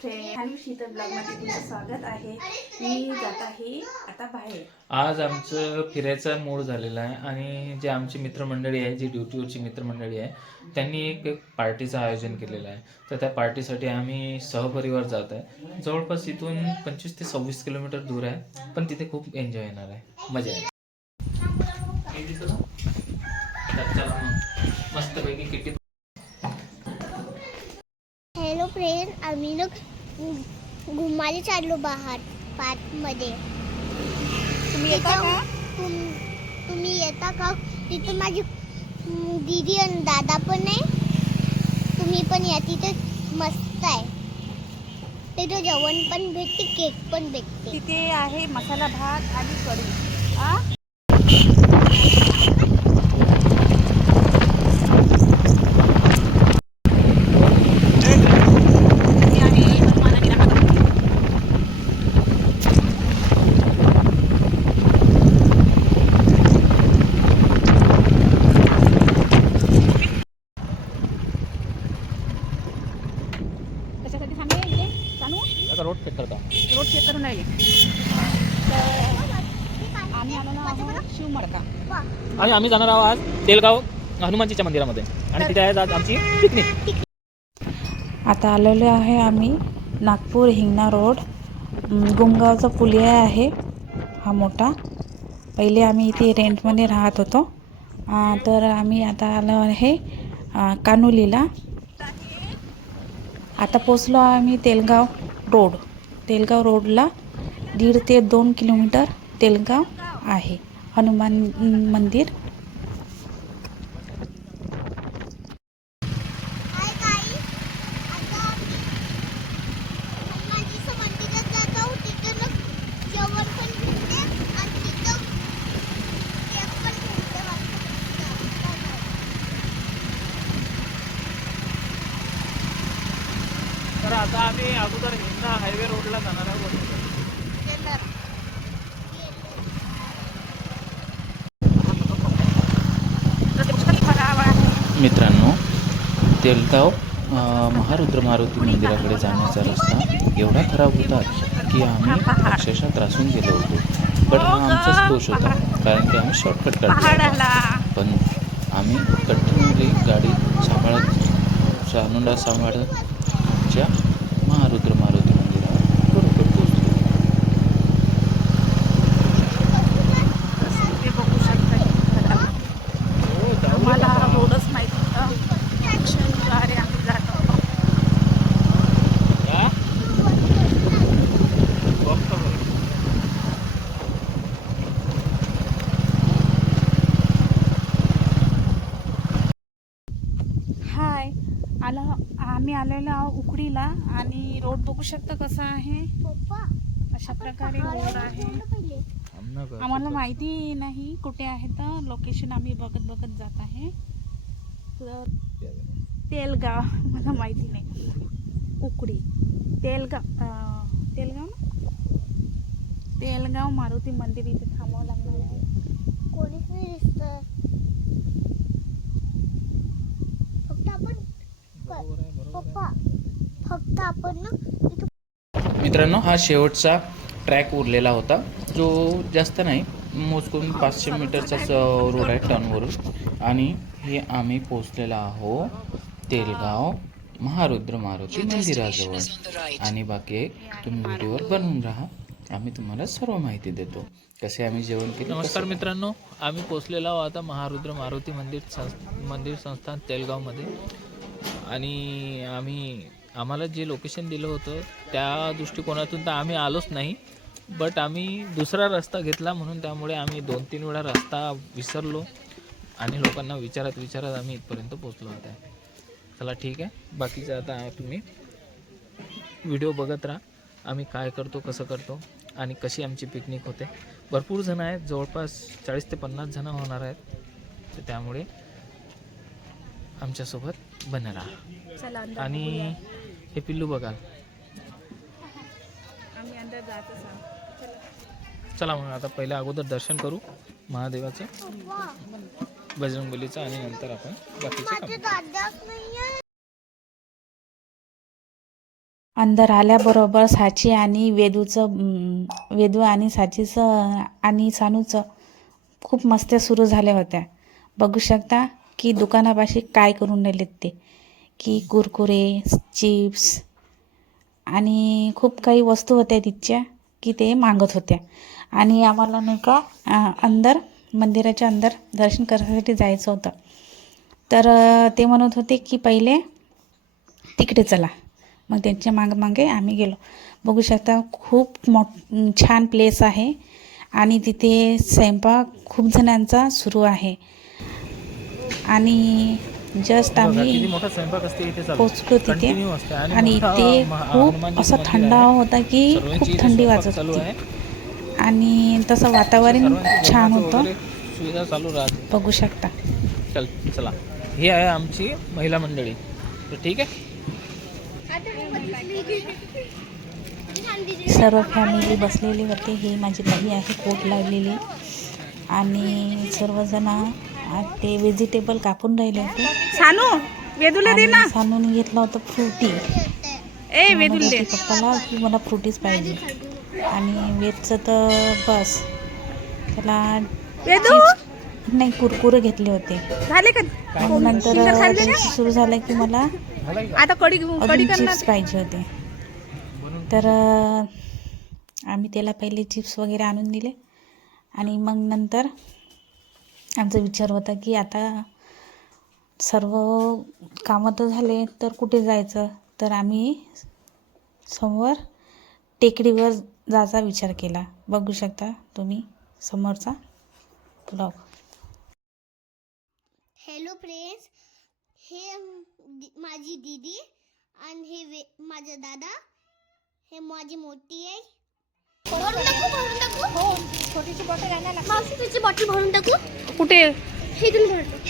Friend Sheetal ब्लॉगमध्ये तुमचं स्वागत आहे. मी जात आहे आता बाहेर. आज आमचं फिरायचा मूड झालेला आहे आणि जे आमची मित्रमंडळी आहे जी ड्युटीवरची मित्रमंडळी आहे त्यांनी एक पार्टीचं आयोजन केलेलं आहे. तर त्या पार्टीसाठी आम्ही सहपरिवार जात आहे. जवळपास इथून पंचवीस ते सव्वीस किलोमीटर दूर आहे पण तिथे खूप एन्जॉय येणार आहे. मजा येईल तर चला मग मस्तपैकी किती हॅलो फ्रेंड आम्ही ना घु- घुमायला चाललो बाहेर पार्कमध्ये तुम्ही येता का? तुम तुम्ही येता का? तिथे माझी दीदी आणि दादा पण आहे. तुम्ही पण या तिथे मस्त आहे. तिथे जेवण पण भेटते केक पण भेटते. तिथे आहे मसाला भात आणि कढी. आ मी आहे हनुमाना गिराणामध्ये. कशासाठी थांबले इथे जानू आता रोड चेक करता रोड चेक करून राहिले तर आम्ही आलो ना आहोत शिवमडका आणि आम्ही जाणार आहोत आज तेलगाव हनुमानजीच्या मंदिरामध्ये. आणि तिथे आहे आज आमची पिकनिक. आता आलेलो आहे आम्ही नागपूर हिंगणा रोड. अं, गुमगावचा पुलिया आहे हा मोठा. पहिले आम्ही इथे रेंटमध्ये राहत होतो. तर आम्ही आता आलो आहे कानोलीला. आता पोचलो आम्ही तेलगाव रोड. तेलगाव रोडला दीड ते दोन किलोमीटर तेलगाव आहे हनुमान मंदिर हाय ताई आता आम्ही हनुमानजीचं मंदिरात जात आहोत तिथं ना जेवण पण भेटते आणि तिथं केक पण भेटते वाटतं. तर आता आम्ही अगोदर हिंगणा हायवे रोडला जाणार आहोत. मित्रांनो तेलगाव महारुद्र मारुती मंदिराकडे जाण्याचा रस्ता एवढा खराब होता की आम्ही अक्षरशः त्रासून गेलो होतो. पण हा आमचाच दोष होता कारण की आम्ही शॉर्टकट काढला पण आम्ही कंटिन्युअली गाडी सांभाळत सांभाळत आमच्या महारुद्र मारुती मंदिरावर बरोबर पोहोचलो ते बघू शकता मला रोडच माहीत होतं अरे आम्ही जातो हाय आला आम्ही आलेलो आहोत उकडीला आणि रोड बघू शकता कसा आहे पप्पा अशा प्रकारे रोड आहे. आम्हाला माहिती नाही कुठे आहे तर लोकेशन आम्ही बघत बघत जात आहे. तर तेलगाव मला माहिती नाही. उकडी. तेलगाव तेलगाव ना? तेलगाव मारुती मंदिर इथे थांबावं लागणार आहे. कोणीच नाही दिसत फक्त आपण पप्पा फक्त आपण ना मित्रांनो हा शेवटचा ट्रॅक उरलेला होता. जो जास्त नाही मोजकून पाचशे मीटरचाच रोड आहे टर्नवरून. आणि हे आम्ही पोचलेलो आहो तेलगाव महारुद्र मारुती मंदिराजवळ. आणि बाकी तुम्ही व्हिडिओवर बनवून राहा. आम्ही तुम्हाला सर्व माहिती देतो. कसे आम्ही जेवण केले नमस्कार मित्रांनो आम्ही पोचलेलो आहोत आता महारुद्र मारुती मंदिर संस मंदिर संस्थान तेलगावमध्ये. आणि आम्ही आम्हाला जे लोकेशन दिलं होतं त्या दृष्टिकोनातून तर आम्ही आलोच नाही. बट आम्ही दुसरा रस्ता घेतला म्हणून त्यामुळे आम्ही दोन तीन वेळा रस्ता विसरलो आणि लोकांना विचारत विचारत आम्ही इथपर्यंत पोचलो होतो चला ठीक आहे. बाकीचं आता तुम्ही व्हिडिओ बघत राहा. आम्ही काय करतो कसं करतो आणि कशी आमची पिकनिक होते. भरपूर जण आहेत. जवळपास चाळीस ते पन्नास जणं होणार आहेत. तर त्यामुळे आमच्यासोबत बने राहा. आणि. हे पिल्लू बघा. चला. मग आता पहिले अगोदर दर्शन करू महादेवाचं बजरंगबलीचं आणि नंतर आपण बाकीचे अंदर आल्याबरोबर साची आणि वेदूचं वेदू आणि साचीचं आणि सानूचं खूप मस्त्या सुरू झाल्या होत्या. बघू शकता की दुकानापाशी काय करून राहिलेत ते. की कुरकुरे चिप्स आणि खूप काही वस्तू होत्या तिथच्या की ते मागत होत्या. आणि आम्हाला नाही का अंदर मंदिराच्या अंदर दर्शन करण्यासाठी जायचं होतं. तर ते म्हणत होते की पहिले तिकडे चला. मग त्यांच्या मागे मागे आम्ही गेलो. बघू शकता खूप मोठ छान प्लेस आहे आणि तिथे स्वयंपाक खूप जणांचा सुरू आहे. आणि जस्ट आम्ही पोचलो तिथे. आणि इथे खूप असा मंदिर थंड आहे. होता की खूप थंडी वाजत होती. आणि तसं वातावरण छान होतं. वगैरे सुविधा चालू राहते. बघू शकता. चल चला. ही आहे आमची महिला मंडळी. तर ठीक आहे? सर्व फॅमिली बसलेली होती. ही माझी बाई आहे कोट लावलेली. आणि सर्वजण ते व्हेजिटेबल कापून राहिले होते. सानू वेदूला दे ना. सानूने घेतलं होतं फ्रुटी. ए वेदूला दे. पप्पाला की मला फ्रुटीच पाहिजे. आणि वेदचं तर बस. त्याला वेदू? नाही कुरकुरे घेतले होते. झाले का? नंतर सुरू झालं की मला आता कडी कडी चिप्स पाहिजे होते. तर आम्ही त्याला पहिले चिप्स वगैरे आणून दिले. आणि मग नंतर आमचा विचार होता की आता सर्व कामं तर झाले तर कुठे जायचं? तर आम्ही समोर टेकडीवर जायचा विचार केला. बघू शकता तुम्ही समोरचा ब्लॉग हॅलो फ्रेंड्स हे माझी दीदी आणि हे माझा दादा हे माझी मोठी आहे छोटीची बॉटल आणायला मावशी तुझी बॉटल भरून टाकू कुठे? इथून भरून टाकू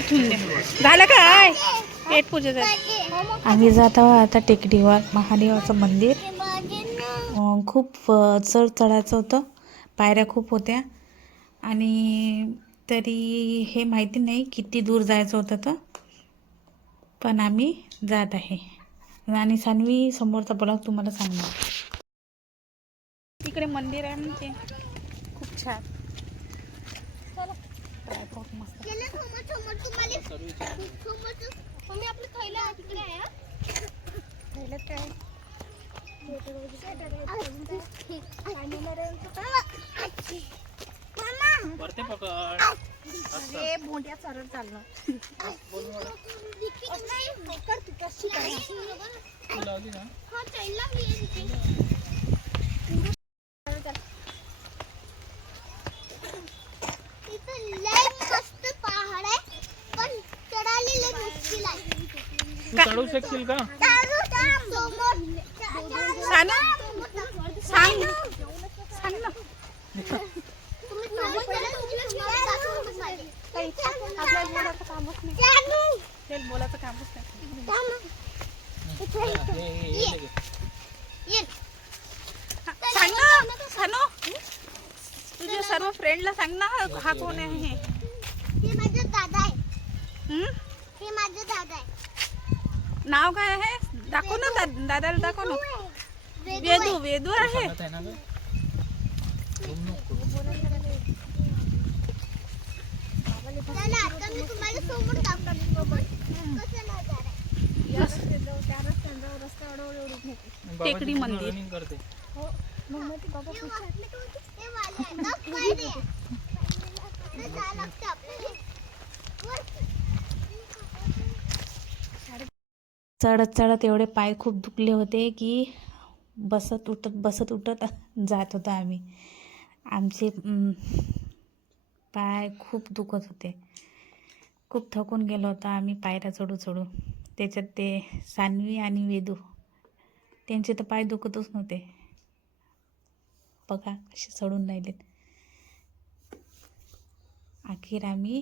ठेवून दे झालं काय पेट पूजेचं आम्ही जात आहोत आता टेकडीवर महादेवाचं मंदिर. खूप चढ चढायचं होतं. पायऱ्या खूप होत्या. आणि तरी हे माहिती नाही किती दूर जायचं होतं तर. पण आम्ही जात आहे. आणि सानवी समोरचा ब्लॉग तुम्हाला सांगणार. तिकडे मंदिर आहे म्हणते खूप छान. हा? काय? मामा वरती पकड हे मोठ्या सरळ चाललं नाही पकड तू कशी तू लावली ना हा चैन लागली आहे तिथे तिथं लय मस्त पहाड आहे पण चढायला लय मुश्किल आहे तू चढू शकशील का? चालू थांब. समोर सानू सांग सांग ना तुम्ही समोर चला, तुमची समोर दाखवून तुम्हाला. चालू. ते बोलायचं कामच नाही. सांग ना सानू तुझ्या सर्व फ्रेंडला सांग ना हा कोण आहे हे? हे माझे दादा आहे. हं? हे माझे दादा आहे. नाव काय आहे? दाखव ना दा- दादाला दाखव ना. वेदू वेदू आहे. आपल्याला. वर. चढत चढत एवढे पाय खूप दुखले होते की बसत उठत बसत उठत जात होतो आम्ही. आमचे अं, पाय खूप दुखत होते. खूप थकून गेलो होतो आम्ही पायऱ्या चढू चढू. त्याच्यात ते सान्वी आणि वेदू त्यांचे तर पाय दुखतच नव्हते. बघा कसे चढून राहिलेत. अखेर आम्ही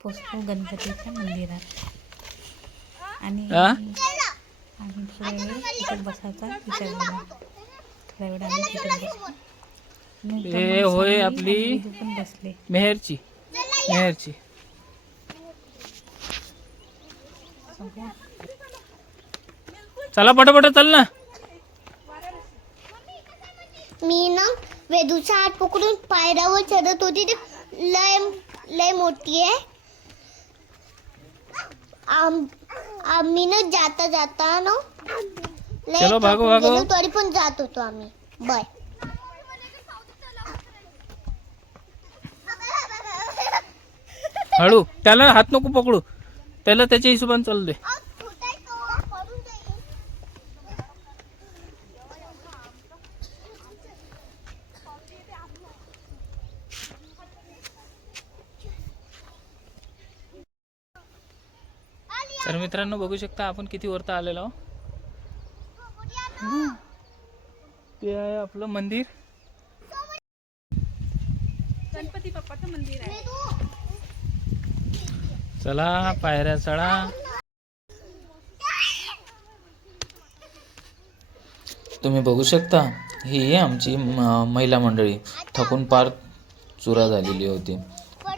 पोचलो गणपतीच्या मंदिरात. आणि? आम्ही थोड्या वेळ तिथे बसायचा विचार केला थोड्या वेळ आम्ही तिथे बसलो. नंतर हे होय आपली- मेहरची. चला मेहरची चला पटापट चल ना. मी ना वेदूचा हात पकडून पायऱ्यावर चढत होती. ते लय लय मोठी आहे. आम आम्ही ना जाता जाता ना लय चलो, भागो, थकून भागो. गेलो, तरी पण जात होतो आम्ही. बाय. हळू. त्याला हात नको पकडू. त्याला त्याच्या हिशोबाने चालू दे. तर मित्रांनो बघू शकता आपण किती वरती आलेलो. ते आहे आपलं मंदिर गणपती बाप्पाचं मंदिर आहे चला पायऱ्या चढा. तुम्ही बघू शकता ही आहे आमची महिला मंडळी. थकून पार चुरा झालेली होती.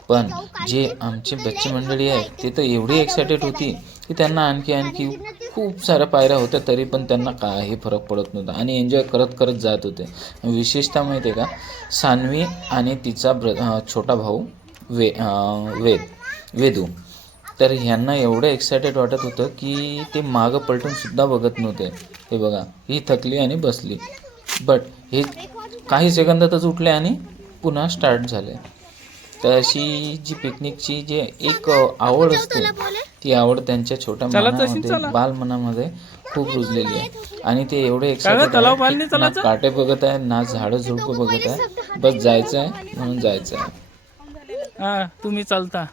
पण जे आमची बच्ची मंडळी आहे ते तर एवढी एक्सायटेड होती की त्यांना आणखी आणखी खूप साऱ्या पायऱ्या होत्या तरी पण त्यांना काही फरक पडत नव्हता आणि एन्जॉय करत करत जात होते. विशेषतः माहिती आहे का सान्वी आणि तिचा ब्र छोटा भाऊ वे वेद वेदू. तर ह्यांना एवढं एक्सायटेड वाटत होतं की ते मागं पलटून सुद्धा बघत नव्हते. हे बघा ही थकली आणि बसली. बट हे काही सेकंदातच उठले आणि पुन्हा स्टार्ट झाले. तर अशी जी पिकनिकची जी एक आवड असते ती आवड त्यांच्या छोट्या मनामध्ये. बाल मनामध्ये खूप रुजलेली आहे. आणि ते एवढे एक्सायटेड ना? काटे बघत आहे ना झाडं झुडपं बघत आहे. बस जायचं आहे म्हणून जायचं आहे हा तुम्ही चालता.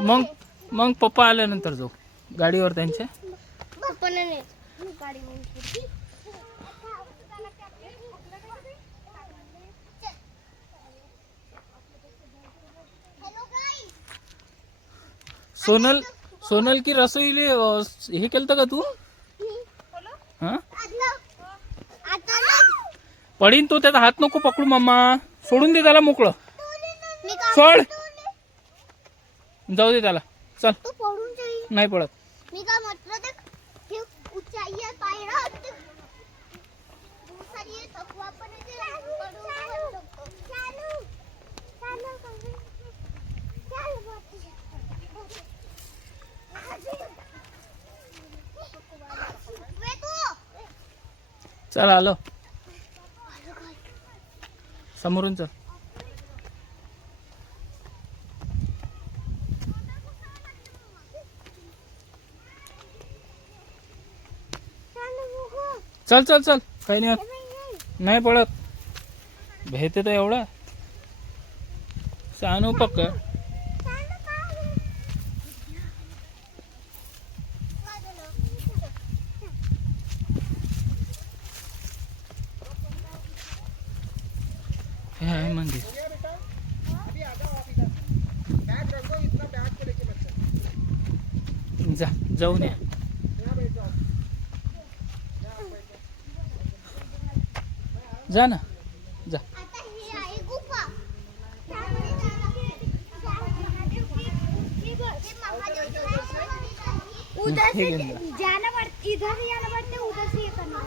मग मग पप्पा आल्यानंतर जाऊ. गाडीवर त्यांच्या? सोनल सोनल की रसोईले हे केलं का तू? हा? पडीन तो त्याचा हात नको पकडू मम्मा. सोडून दे त्याला मोकळं. सोड. जाऊ दे त्याला. चल. तू पडून जाईल नाही पडत. मी का म्हटलं ते हे ऊंचाई आहे पायऱ्या ते. बहुत सारी आहे, थकवा पण आहे, ते पडून पण शकतो. वेदू, चल आलो. समोरून चल. चल चल चल. काही नाही होत. नाही पडत भेते तर एवढा. सानू पक्क हे आहे मंदिर. जा जाऊन या जा ना जा आता ही आहे गुफा त्यामध्ये जायला- हे महादेवचं मंदिर आहे. हे घेऊन जा. जाना पड़ता इधर ही आना पड़ता है उधर से ये करना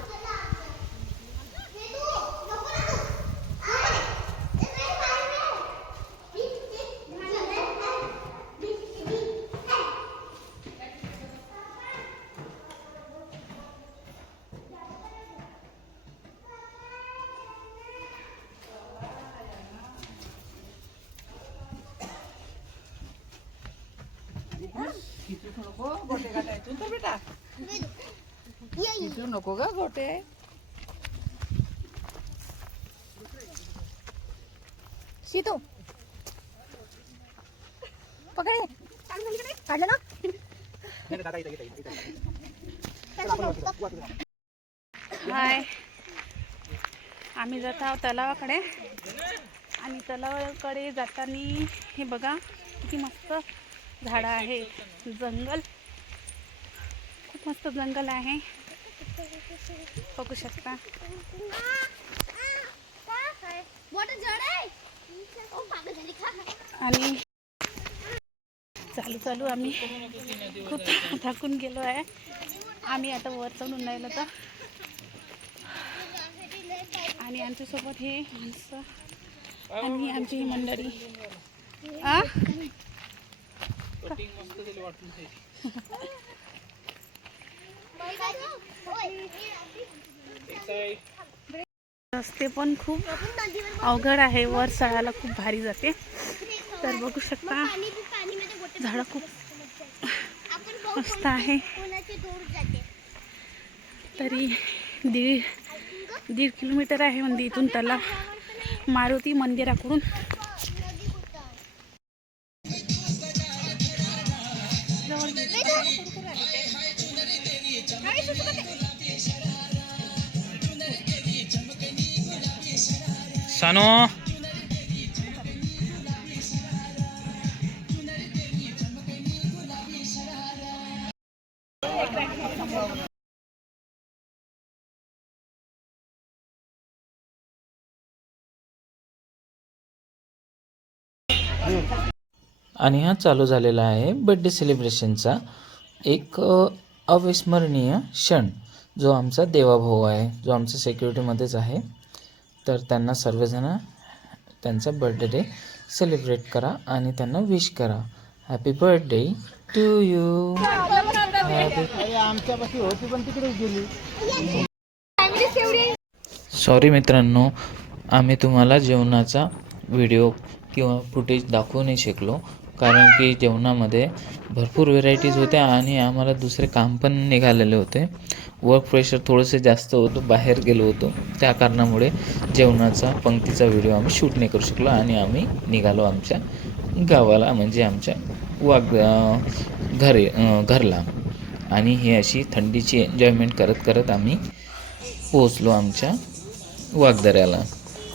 ये नको ग गोटे शीतू पकडे काढलं ना हाय आम्ही जात आहोत तलावाकडे आणि तलावाकडे जाताना हे बघा किती मस्त झाडं आहे. जंगल. खूप मस्त जंगल आहे. बघू शकता. आणि चालू चालू आम्ही. खूप थकून गेलो आहे. आम्ही आता वर चढून राहिलो तर. आणि आमच्यासोबत हे माणसं. आणि आमची ही मंडळी. आ? रस्ते पण खूप अवघड आहे. वर चढायला खूप भारी जाते. तर बघू शकता झाडं खूप मस्त आहे. तरी दीड दीड किलोमीटर आहे म्हणजे इथून त्याला मारुती मंदिराकडून. सानो आणि हा चालू झालेला आहे बड्डे सेलिब्रेशनचा एक अविस्मरणीय क्षण जो आमचा देवाभाऊ आहे जो आमच्या सिक्युरिटीमध्येच आहे. तर त्यांना सर्वजण त्यांचा बर्थडे सेलिब्रेट करा आणि त्यांना विश करा. Happy birthday to you sorry मित्रांनो आम्ही तुम्हाला जेवणाचा व्हिडिओ किंवा फुटेज दाखवू नाही शकलो. कारण की जेवणामध्ये भरपूर व्हेरायटीज होत्या आणि आम्हाला दुसरे काम पण निघालेले होते. वर्क प्रेशर थोडंसं जास्त होतं बाहेर गेलो होतो. त्या कारणामुळे जेवणाचा पंक्तीचा व्हिडिओ आम्ही शूट नाही करू शकलो आणि आम्ही निघालो आमच्या गावाला म्हणजे आमच्या वाघ अं, घरी घरला. आणि ही अशी थंडीची एन्जॉयमेंट करत करत आम्ही पोचलो आमच्या वाघदऱ्याला.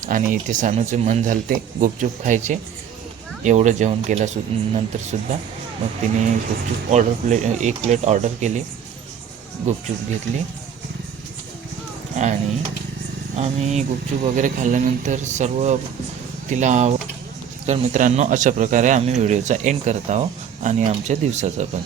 आणि इथे सानूचे मन झालं ते गुपचूप खायचे. एवढं जेवण केलं सु नंतरसुद्धा मग तिने गुपचूप ऑर्डर प्ले एक प्लेट ऑर्डर केली. गुपचूप घेतली. आणि आम्ही गुपचूप वगैरे खाल्ल्यानंतर सर्व तिला आव तर मित्रांनो अशा प्रकारे आम्ही व्हिडिओचा एंड करत आहोत आणि आमच्या दिवसाचा पण.